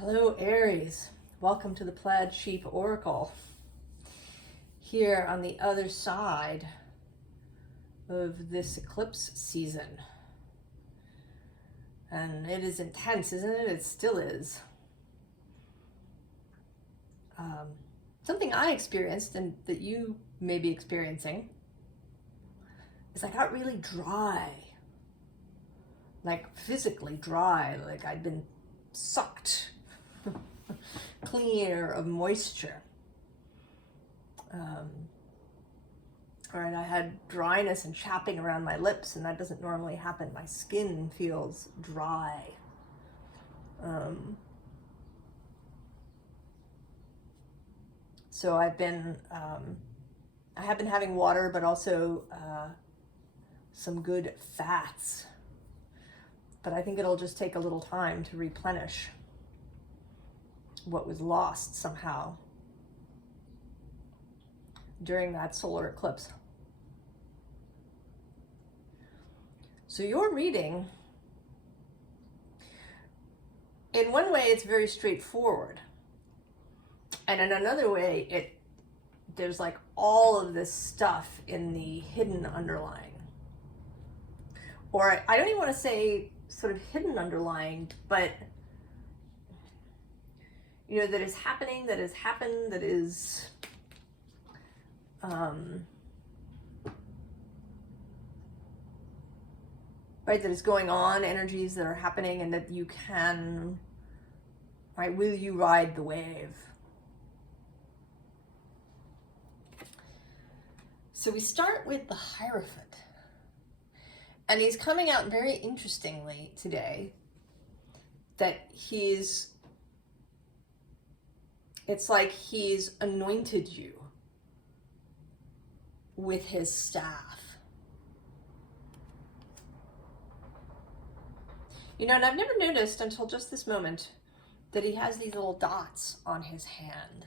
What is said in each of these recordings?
Hello Aries, welcome to the Plaid Sheep Oracle. Here on the other side of this eclipse season. And it is intense, isn't it? It still is. Something I experienced and that you may be experiencing is I got really dry. Like physically dry, like I'd been sucked clear of moisture. Right, I had dryness and chapping around my lips, and that doesn't normally happen. My skin feels dry. So I have been having water, but also some good fats. But I think it'll just take a little time to replenish what was lost somehow during that solar eclipse. So your reading, in one way, it's very straightforward. And in another way, there's like all of this stuff in the hidden underlying. Or I don't even want to say sort of hidden underlying, but you know, that is happening, that has happened, that is right, that is going on, energies that are happening, and that you can, right, will you ride the wave? So we start with the Hierophant. And he's coming out very interestingly today that it's like he's anointed you with his staff. You know, and I've never noticed until just this moment that he has these little dots on his hand.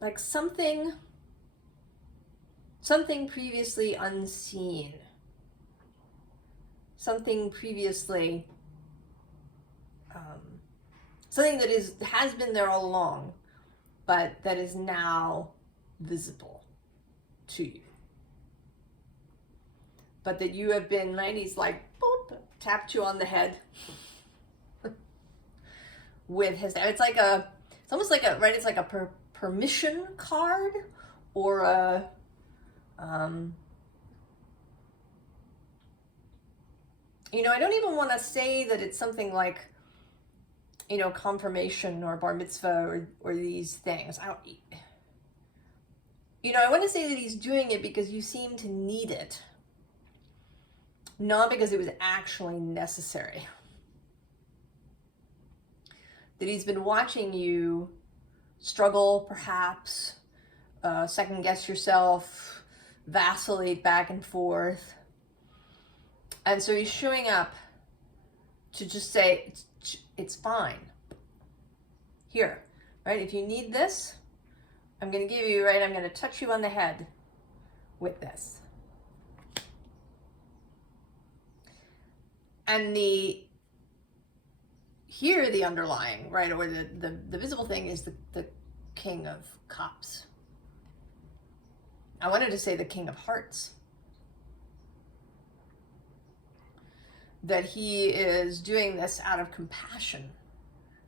Like something previously unseen. Something previously, something that has been there all along, but that is now visible to you. But that you have been, right, he's like, boop, tapped you on the head with his, it's almost like a, right, it's like a permission card, or a, you know, I don't even want to say that it's something like, you know, confirmation or bar mitzvah or these things. You know, I want to say that he's doing it because you seem to need it, not because it was actually necessary. That he's been watching you struggle, perhaps, second guess yourself, vacillate back and forth. And so he's showing up to just say, it's fine. Here, right? If you need this, I'm going to give you, right? I'm going to touch you on the head with this. And the underlying, right, or the visible thing is the King of Cups. I wanted to say the King of Hearts. That he is doing this out of compassion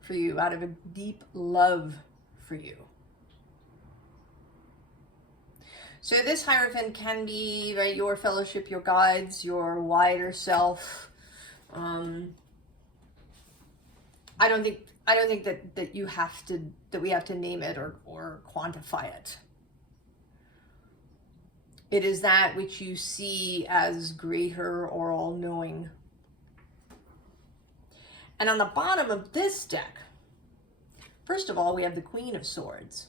for you, out of a deep love for you. So this Hierophant can be, right, your fellowship, your guides, your wider self. I don't think that you have to, that we have to name it or quantify it. It is that which you see as greater or all-knowing. And on the bottom of this deck, first of all, we have the Queen of Swords.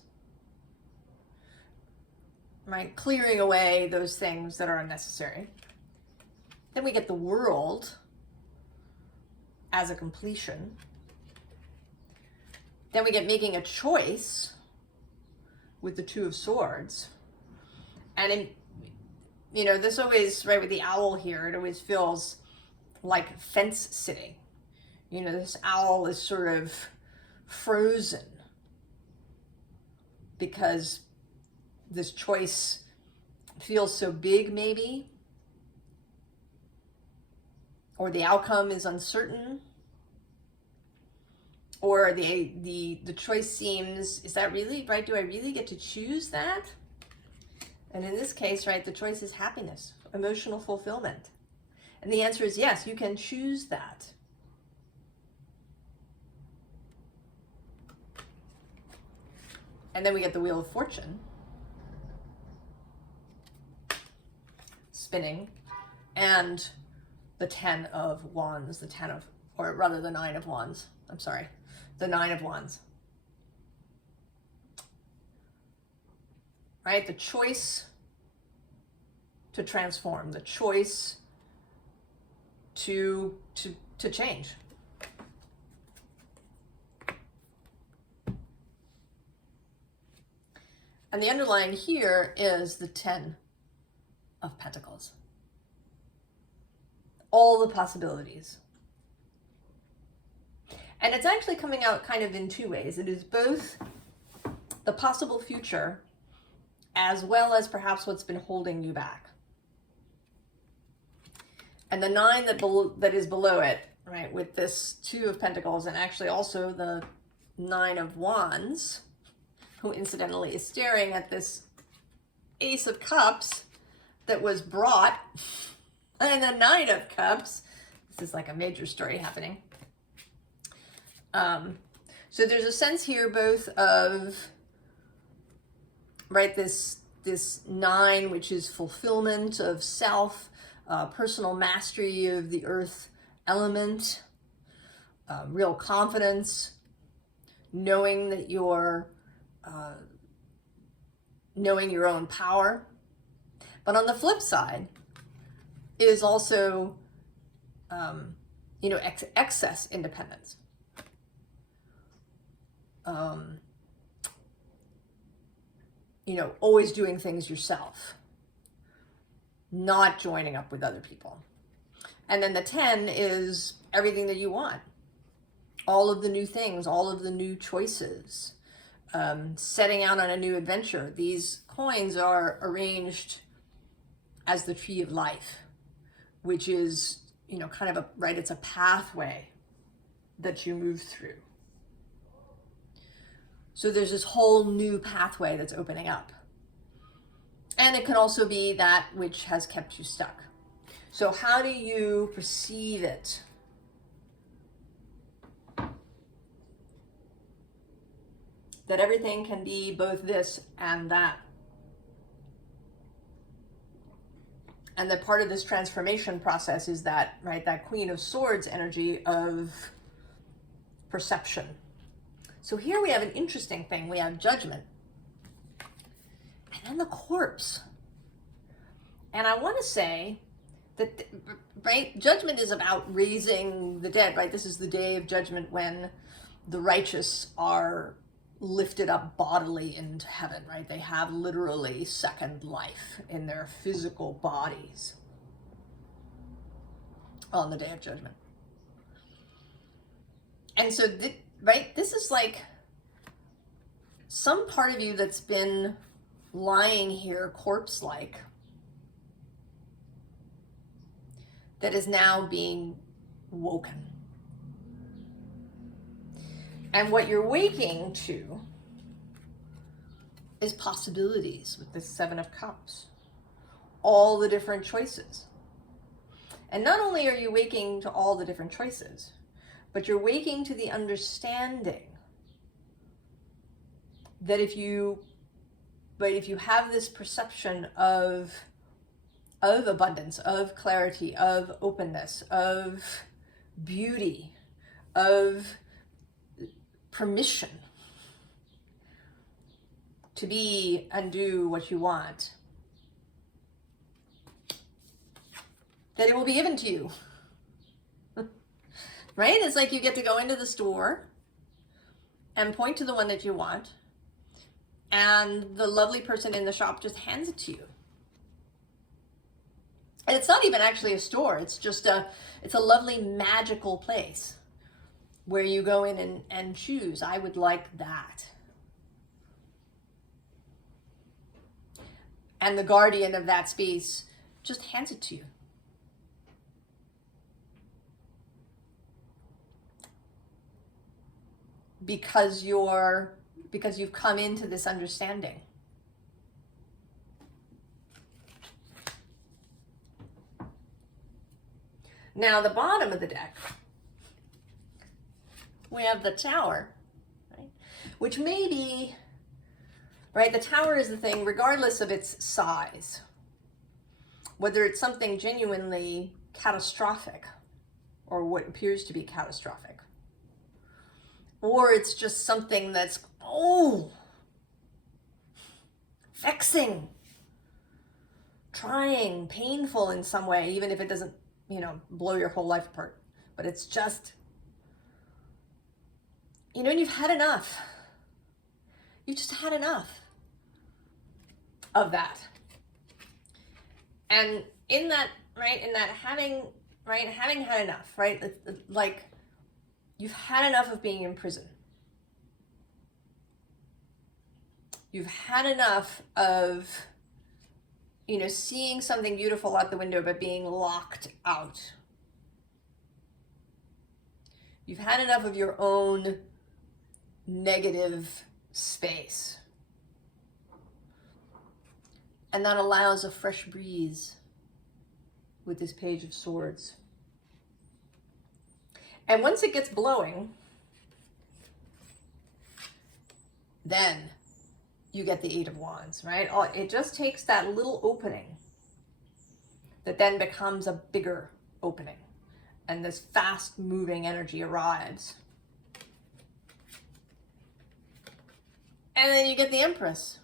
Right? Clearing away those things that are unnecessary. Then we get the World as a completion. Then we get making a choice with the Two of Swords. And you know, this always, right, with the owl here, it always feels like fence sitting. You know, this owl is sort of frozen because this choice feels so big, maybe, or the outcome is uncertain, or the choice seems, is that really, right, do I really get to choose that? And in this case, right, the choice is happiness, emotional fulfillment. And the answer is yes, you can choose that. And then we get the Wheel of Fortune spinning, and the 10 of Wands, the 10 of, or rather the 9 of Wands, I'm sorry, the 9 of Wands. Right, the choice to transform, the choice to change. And the underline here is the 10 of Pentacles. All the possibilities. And it's actually coming out kind of in two ways. It is both the possible future as well as perhaps what's been holding you back. And the 9 that is below it, right, with this 2 of Pentacles, and actually also the 9 of Wands, who incidentally is staring at this Ace of Cups that was brought, and the 9 of Cups. This is like a major story happening. So there's a sense here both of, right, this 9, which is fulfillment of self, personal mastery of the earth element, real confidence, knowing that you're knowing your own power. But on the flip side is also, you know, excess independence. You know, always doing things yourself, not joining up with other people. And then the 10 is everything that you want. All of the new things, all of the new choices, setting out on a new adventure. These coins are arranged as the tree of life, which is, you know, kind of a, right, it's a pathway that you move through. So there's this whole new pathway that's opening up. And it can also be that which has kept you stuck. So how do you perceive it? That everything can be both this and that. And that part of this transformation process is that, right, that Queen of Swords energy of perception. So here we have an interesting thing. We have Judgment. And then the Corpse. And I want to say that, right, Judgment is about raising the dead, right? This is the day of judgment when the righteous are lifted up bodily into heaven, right? They have literally second life in their physical bodies on the day of judgment. And so, right, this is like some part of you that's been lying here corpse-like that is now being woken. And what you're waking to is possibilities with the 7 of Cups. All the different choices. And not only are you waking to all the different choices, but you're waking to the understanding that if you have this perception of abundance, of clarity, of openness, of beauty, of permission to be and do what you want, that it will be given to you. Right? It's like you get to go into the store and point to the one that you want, and the lovely person in the shop just hands it to you. And it's not even actually a store. It's just it's a lovely magical place where you go in and choose. I would like that. And the guardian of that space just hands it to you. Because you've come into this understanding. Now, the bottom of the deck, we have the Tower, right? Which may be, right, the Tower is the thing, regardless of its size, whether it's something genuinely catastrophic or what appears to be catastrophic, or it's just something that's, vexing, trying, painful in some way, even if it doesn't, blow your whole life apart. But it's just, and you've had enough. You just had enough of that. And in that, right, having had enough, right, like you've had enough of being in prison. You've had enough of, seeing something beautiful out the window, but being locked out. You've had enough of your own negative space. And that allows a fresh breeze with this Page of Swords. And once it gets blowing, then you get the Eight of Wands, right? It just takes that little opening that then becomes a bigger opening. And this fast moving energy arrives. And then you get the Empress.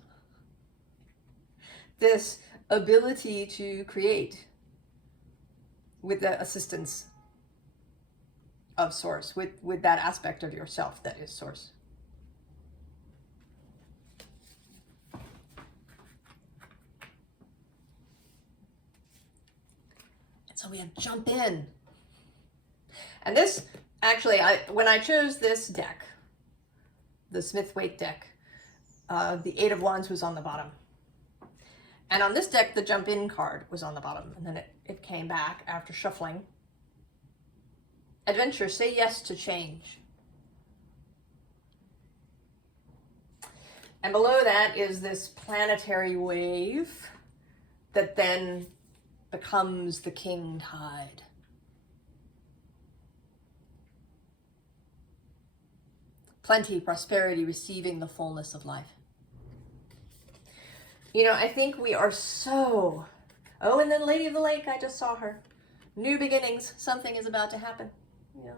This ability to create with the assistance of Source, with that aspect of yourself that is Source. So we have Jump In. And this, actually, when I chose this deck, the Smith-Waite deck, the Eight of Wands was on the bottom. And on this deck, the Jump In card was on the bottom. And then it came back after shuffling. Adventure, say yes to change. And below that is this planetary wave that then becomes the king tide. Plenty, prosperity, receiving the fullness of life. I think we are so... Oh, and then Lady of the Lake, I just saw her. New beginnings, something is about to happen. Yeah.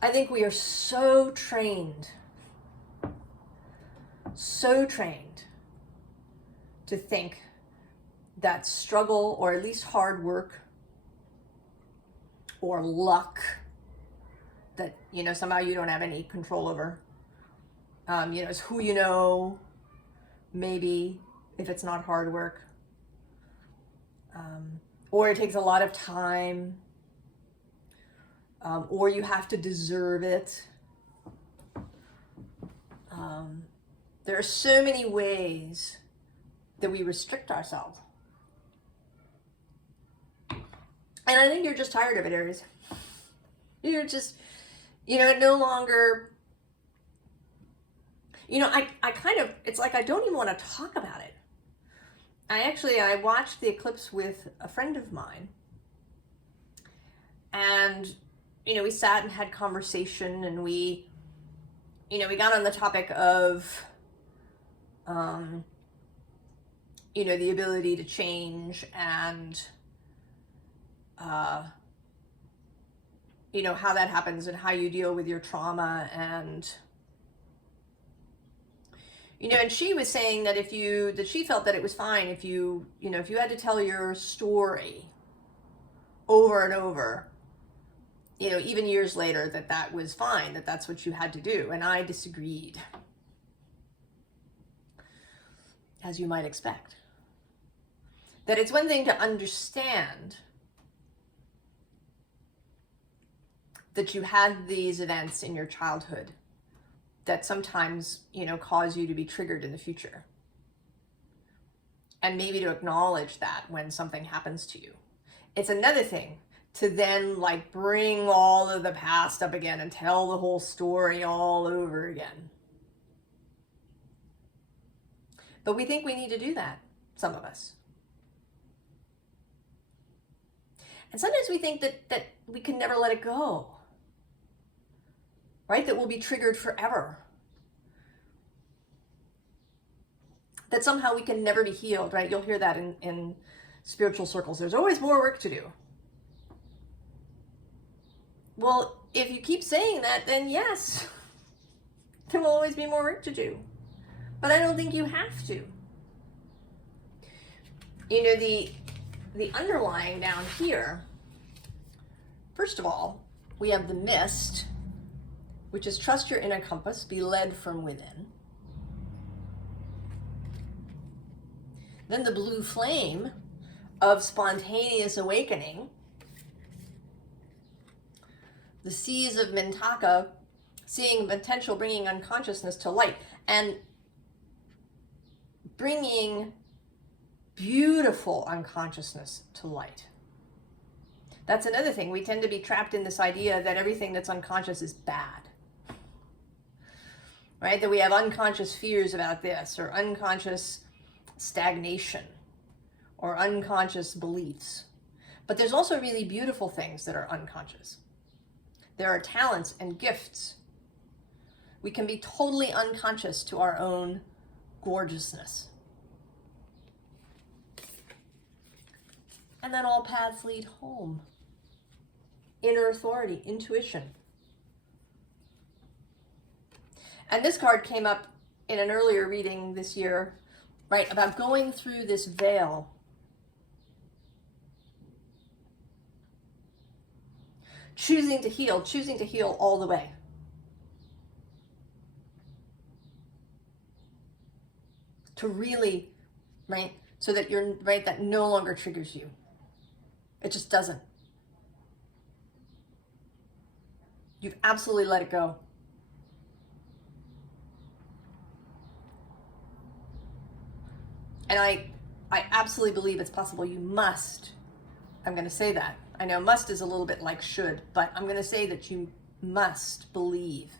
I think we are so trained to think that struggle, or at least hard work, or luck, that, somehow you don't have any control over, it's who you know, maybe, if it's not hard work, or it takes a lot of time, or you have to deserve it. There are so many ways that we restrict ourselves. And I think you're just tired of it, Aries. You're just, it no longer, I kind of, it's like I don't even want to talk about it. I watched the eclipse with a friend of mine. And, we sat and had conversation, and we got on the topic of, the ability to change, and, how that happens and how you deal with your trauma. And, and she was saying that she felt that it was fine if you had to tell your story over and over, even years later, that was fine, that's what you had to do. And I disagreed. as you might expect. That it's one thing to understand that you had these events in your childhood that sometimes, cause you to be triggered in the future. And maybe to acknowledge that when something happens to you. It's another thing to then bring all of the past up again and tell the whole story all over again. But we think we need to do that, some of us. And sometimes we think that we can never let it go. Right? That we'll be triggered forever. That somehow we can never be healed, right? You'll hear that in spiritual circles. There's always more work to do. Well, if you keep saying that, then yes, there will always be more work to do. But I don't think you have to. The underlying down here, first of all, we have the mist, which is trust your inner compass, be led from within. Then the blue flame of spontaneous awakening. The seas of Mintaka, seeing potential, bringing unconsciousness to light, and bringing beautiful unconsciousness to light. That's another thing. We tend to be trapped in this idea that everything that's unconscious is bad. Right? That we have unconscious fears about this, or unconscious stagnation, or unconscious beliefs. But there's also really beautiful things that are unconscious. There are talents and gifts. We can be totally unconscious to our own gorgeousness. And then all paths lead home. Inner authority, intuition. And this card came up in an earlier reading this year, right, about going through this veil. Choosing to heal all the way. To really, right, so that you're, right, that no longer triggers you. It just doesn't. You've absolutely let it go. And I absolutely believe it's possible. You must. I'm going to say that. I know must is a little bit like should, but I'm going to say that you must believe.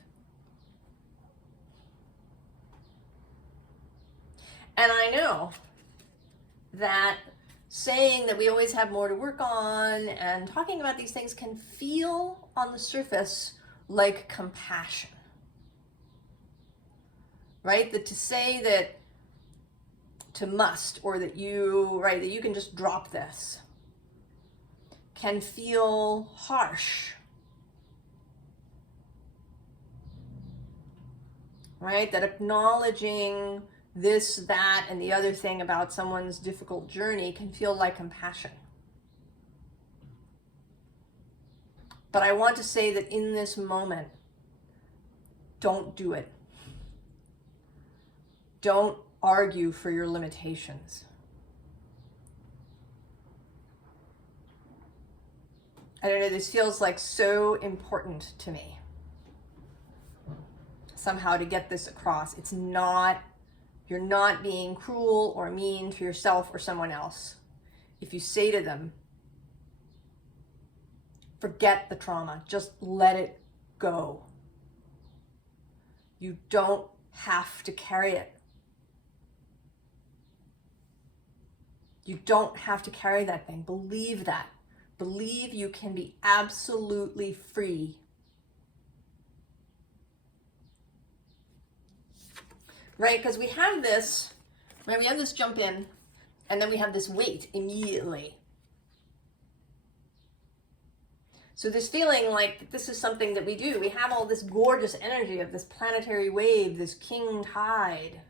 And I know that saying that we always have more to work on and talking about these things can feel on the surface like compassion. Right? That to say that to must, or that you, right, that you can just drop this, can feel harsh. Right? That acknowledging this, that, and the other thing about someone's difficult journey can feel like compassion. But I want to say that in this moment, don't do it. Don't argue for your limitations. I don't know, this feels like so important to me. Somehow to get this across. It's not, you're not being cruel or mean to yourself or someone else. If you say to them, forget the trauma, just let it go. You don't have to carry it. You don't have to carry that thing. Believe that. Believe you can be absolutely free. Right? Because we have this, right? We have this jump in, and then we have this wait immediately. So this feeling like this is something that we do. We have all this gorgeous energy of this planetary wave, this king tide.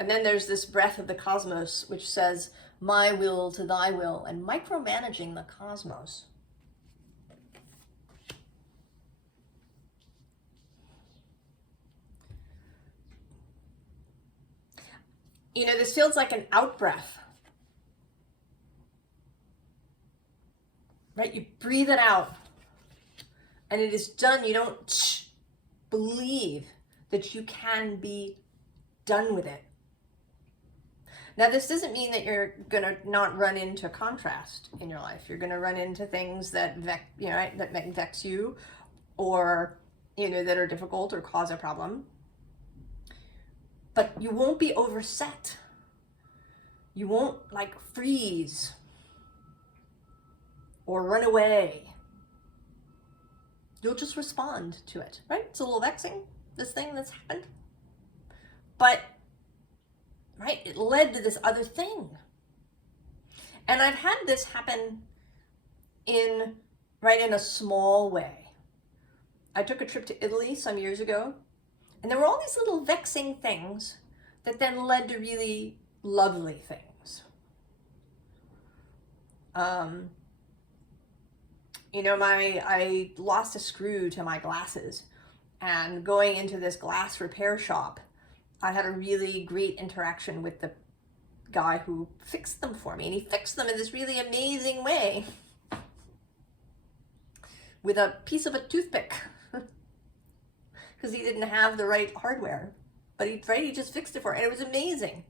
And then there's this breath of the cosmos, which says, my will to thy will, and micromanaging the cosmos. You know, this feels like an out breath. Right? You breathe it out. And it is done. You don't believe that you can be done with it. Now, this doesn't mean that you're going to not run into contrast in your life. You're going to run into things that that vex you, or that are difficult or cause a problem. But you won't be overset. You won't like freeze or run away. You'll just respond to it, right? It's a little vexing, this thing that's happened. But, right, it led to this other thing. And I've had this happen in a small way. I took a trip to Italy some years ago, and there were all these little vexing things that then led to really lovely things. I lost a screw to my glasses, and going into this glass repair shop, I had a really great interaction with the guy who fixed them for me, and he fixed them in this really amazing way with a piece of a toothpick because he didn't have the right hardware, but he just fixed it for me, and it was amazing.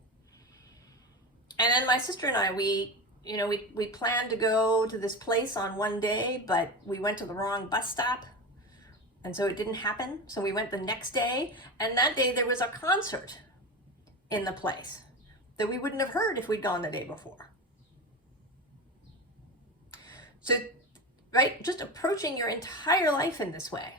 And then my sister and I, we planned to go to this place on one day, but we went to the wrong bus stop, and so it didn't happen. So we went the next day, and that day there was a concert in the place that we wouldn't have heard if we'd gone the day before. So, right, just approaching your entire life in this way.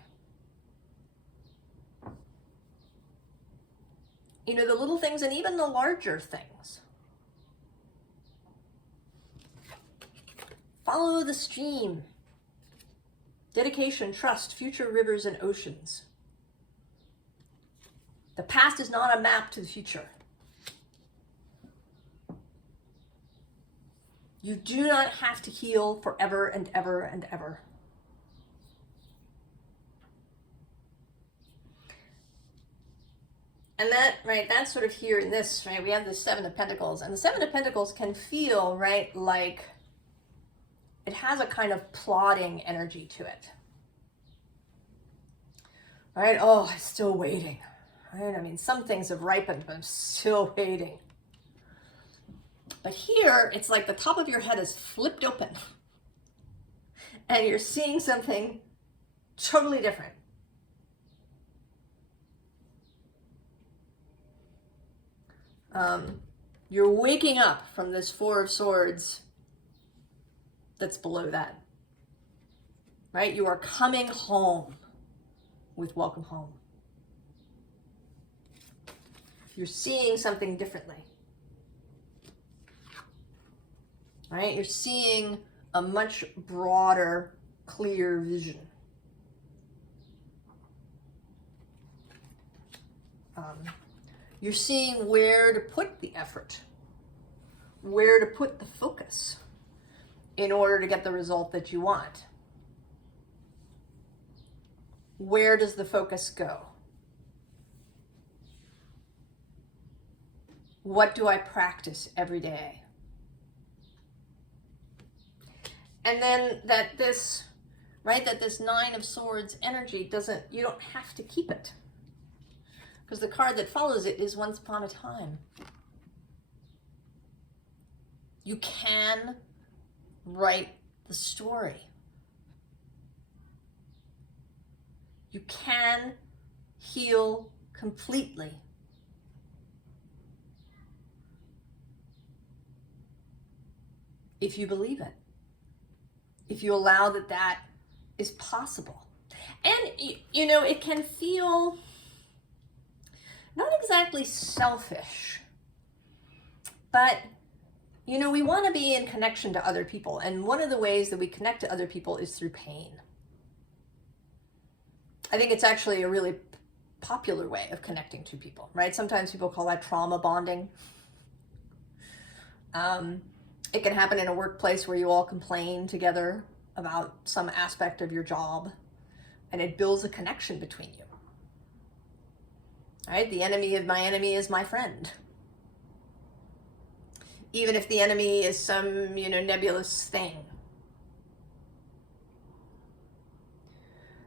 The little things and even the larger things. Follow the stream. Dedication, trust, future rivers and oceans. The past is not a map to the future. You do not have to heal forever and ever and ever. And that's sort of here in this, right? We have the Seven of Pentacles, and the Seven of Pentacles can feel, right, like it has a kind of plodding energy to it. Right? Oh, I'm still waiting. Right? I mean, some things have ripened, but I'm still waiting. But here, it's like the top of your head is flipped open. And you're seeing something totally different. You're waking up from this Four of Swords that's below that, right? You are coming home with welcome home. You're seeing something differently, right? You're seeing a much broader, clear vision. You're seeing where to put the effort, where to put the focus in order to get the result that you want. Where does the focus go? What do I practice every day? And then that this Nine of Swords energy you don't have to keep it. Because the card that follows it is Once Upon a Time. You can write the story. You can heal completely. If you believe it. If you allow that is possible. And, it can feel not exactly selfish, but, we want to be in connection to other people. And one of the ways that we connect to other people is through pain. I think it's actually a really popular way of connecting to people, right? Sometimes people call that trauma bonding. It can happen in a workplace where you all complain together about some aspect of your job, and it builds a connection between you. Right? The enemy of my enemy is my friend. even if the enemy is some, you know, nebulous thing.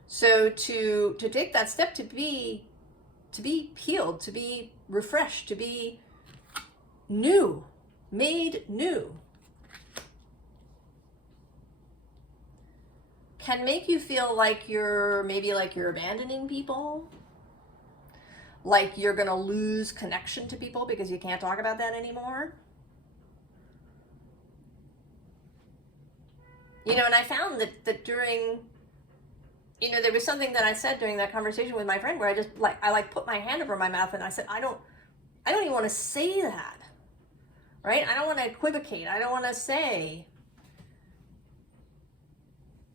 So to take that step to be healed, to be refreshed, to be new, made new, can make you feel like you're abandoning people, like you're gonna lose connection to people because you can't talk about that anymore. You know, and I found that during, you know, there was something that I said during that conversation with my friend where I put my hand over my mouth and I said, I don't even want to say that, right? I don't want to equivocate. I don't want to say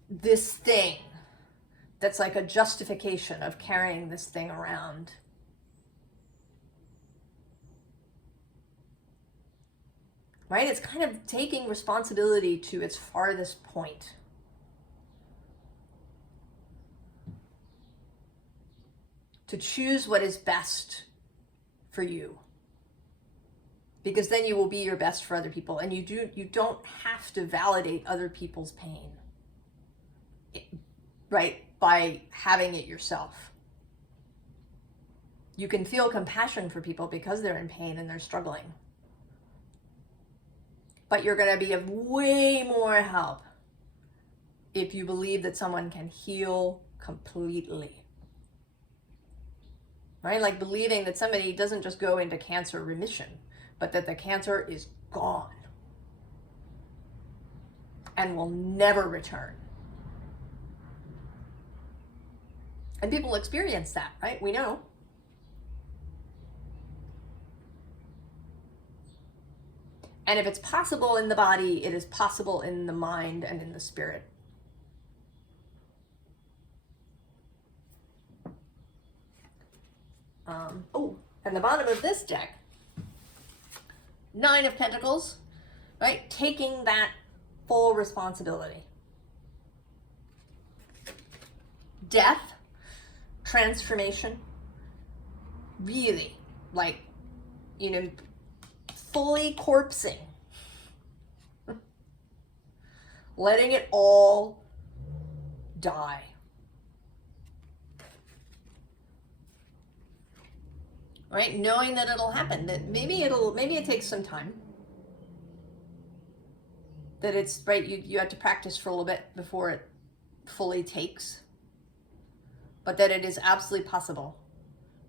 this thing that's like a justification of carrying this thing around. Right? It's kind of taking responsibility to its farthest point. To choose what is best for you. Because then you will be your best for other people, and you don't have to validate other people's pain. Right? By having it yourself. You can feel compassion for people because they're in pain and they're struggling. But you're going to be of way more help if you believe that someone can heal completely. Right? Like believing that somebody doesn't just go into cancer remission, but that the cancer is gone and will never return. And people experience that, right? We know. And if it's possible in the body, it is possible in the mind and in the spirit. And the bottom of this deck, 9 of Pentacles, right? Taking that full responsibility. Death, transformation, really, like, you know, fully corpsing. Letting it all die. Right? Knowing that it'll happen, that maybe it takes some time. That it's, right, you have to practice for a little bit before it fully takes. But that it is absolutely possible.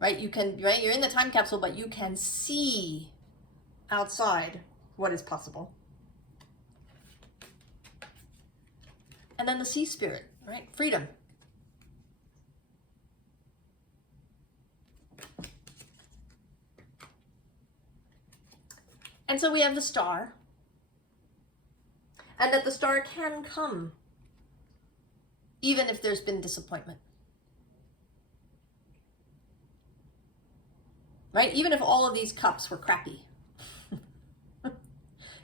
Right? You can, right? You're in the time capsule, but you can see outside what is possible. And then the sea spirit, right? Freedom. And so we have the star. And that the star can come even if there's been disappointment. Right? Even if all of these cups were crappy.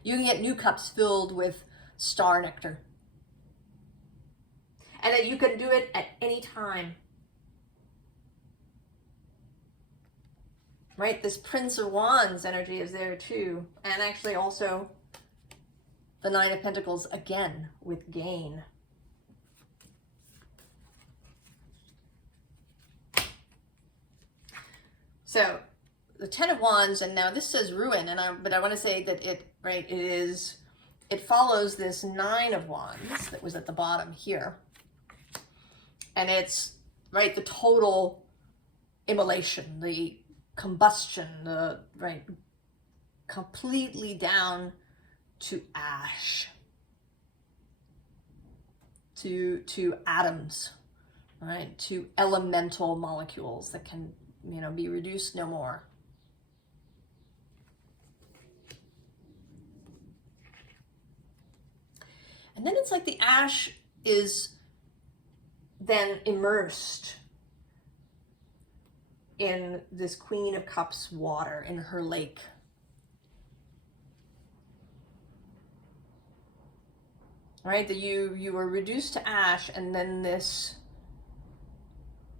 You can get new cups filled with star nectar. And that you can do it at any time. Right? This Prince of Wands energy is there too. And actually also the 9 of Pentacles again with gain. So the 10 of Wands, and now this says ruin, but I want to say that it follows this 9 of Wands that was at the bottom here. And it's, right, the total immolation, the combustion, the, right, completely down to ash, to atoms, right, to elemental molecules that can, you know, be reduced no more. And then it's like the ash is then immersed in this Queen of Cups water in her lake. Right, that you were reduced to ash, and then this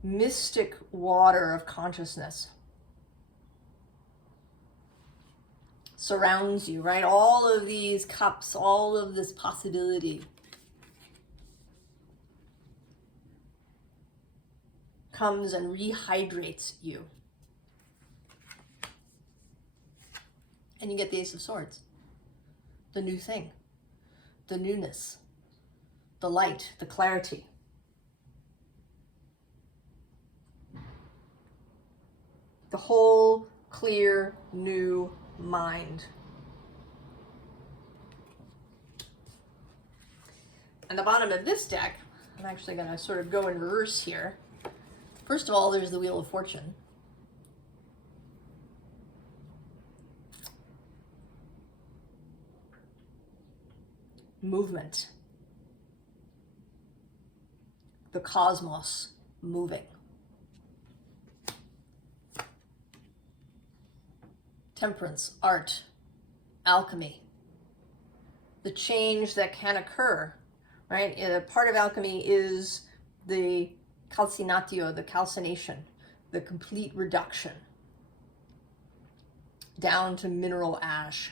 mystic water of consciousness surrounds you, right? All of these cups, all of this possibility comes and rehydrates you. And you get the Ace of Swords. The new thing. The newness. The light. The clarity. The whole clear new mind. And the bottom of this deck, I'm actually going to sort of go in reverse here. First of all, there's the Wheel of Fortune. Movement. The cosmos moving. Temperance, art, alchemy. The change that can occur, right? Part of alchemy is the calcinatio, the calcination, the complete reduction down to mineral ash.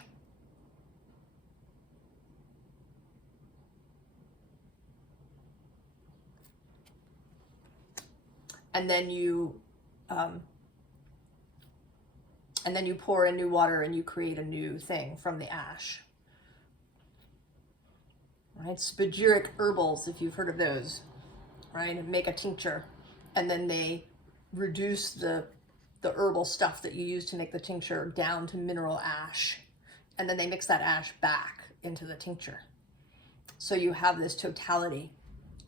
And then you pour in new water and you create a new thing from the ash. Right? Spagyric herbals, if you've heard of those, right? Make a tincture, and then they reduce the herbal stuff that you use to make the tincture down to mineral ash, and then they mix that ash back into the tincture. So you have this totality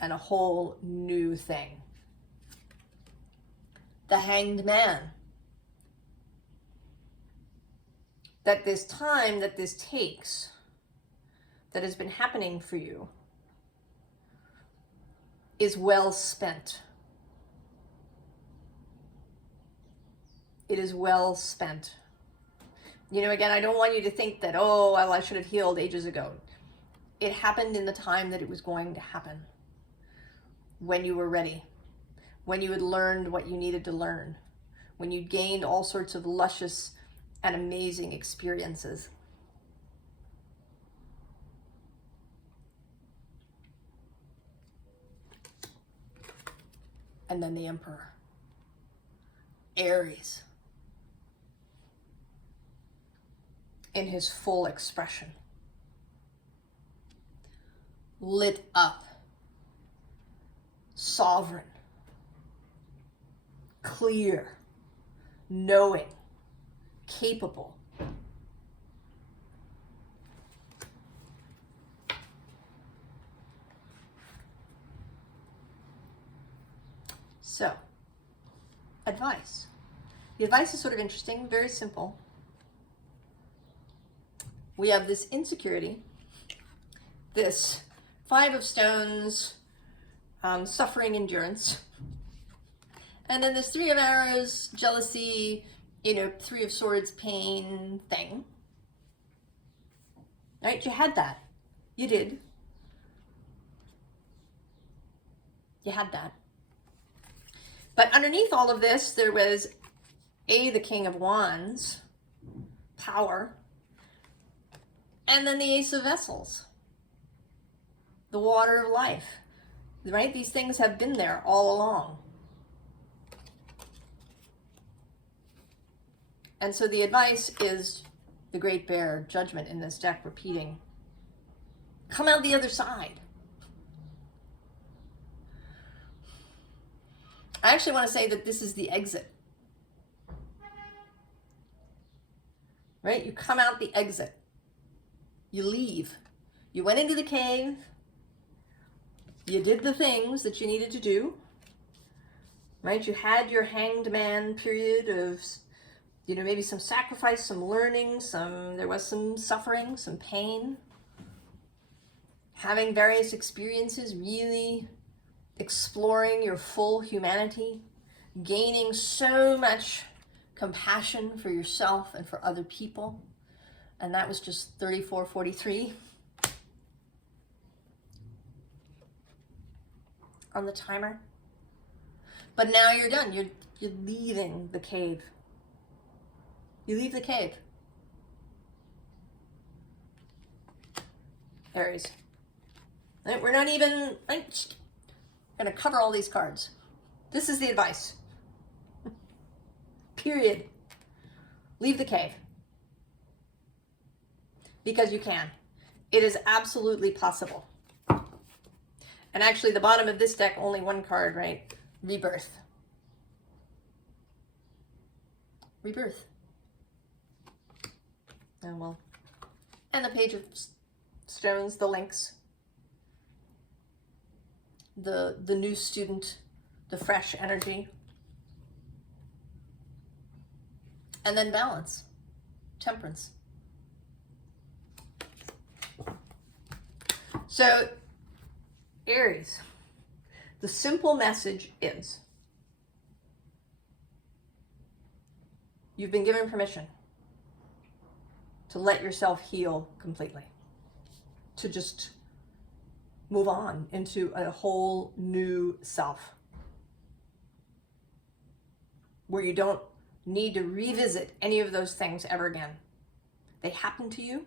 and a whole new thing. The Hanged Man. That this time that this takes, that has been happening for you, is well spent. It is well spent. You know, again, I don't want you to think that, oh, well, I should have healed ages ago. It happened in the time that it was going to happen. When you were ready. When you had learned what you needed to learn. When you gained all sorts of luscious and amazing experiences. And then the Emperor. Aries. In his full expression. Lit up. Sovereign. Clear. Knowing. Capable. So, advice. The advice is sort of interesting, very simple. We have this insecurity, this Five of Stones, suffering endurance, and then this Three of Arrows, jealousy, Three of Swords, pain thing. Right? You had that. You did. You had that. But underneath all of this, there was the King of Wands, power, and then the Ace of Vessels, the water of life, right? These things have been there all along. And so the advice is the Great Bear, Judgment in this deck, repeating, come out the other side. I actually want to say that this is the exit. Right? You come out the exit. You leave. You went into the cave. You did the things that you needed to do. Right? You had your Hanged Man period of, maybe some sacrifice, some learning, there was some suffering, some pain. Having various experiences, really exploring your full humanity, gaining so much compassion for yourself and for other people. And that was just 3443 on the timer. But now you're done. You're leaving the cave. You leave the cave. Aries. And we're not even going to cover all these cards. This is the advice. Period. Leave the cave. Because you can. It is absolutely possible. And actually, the bottom of this deck, only one card, right? Rebirth. Rebirth. Oh, well. And the Page of Stones, the links. The new student, the fresh energy. And then balance. Temperance. So, Aries, the simple message is you've been given permission to let yourself heal completely, to just move on into a whole new self where you don't need to revisit any of those things ever again. They happened to you.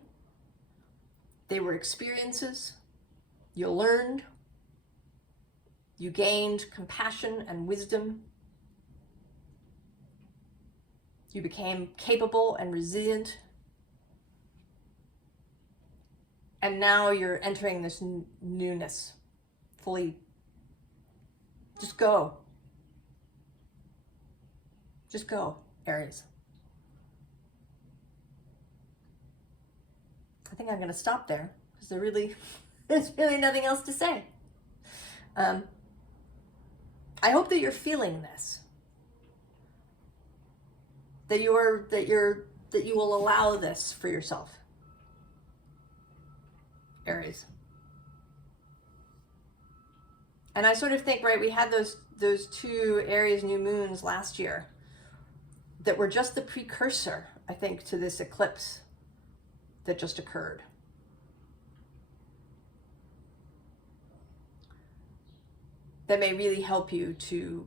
They were experiences. You learned. You gained compassion and wisdom. You became capable and resilient. And now you're entering this newness fully. Just go. Just go, Aries. I think I'm going to stop there because there's really nothing else to say. I hope that you're feeling this. That you will allow this for yourself. Aries. And I sort of think, right, we had those two Aries new moons last year that were just the precursor, I think, to this eclipse that just occurred. That may really help you to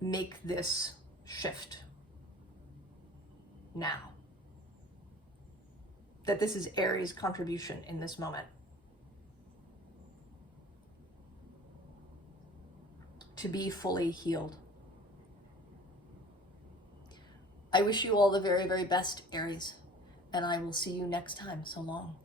make this shift now. That this is Aries' contribution in this moment. To be fully healed. I wish you all the very, very best, Aries, and I will see you next time. So long.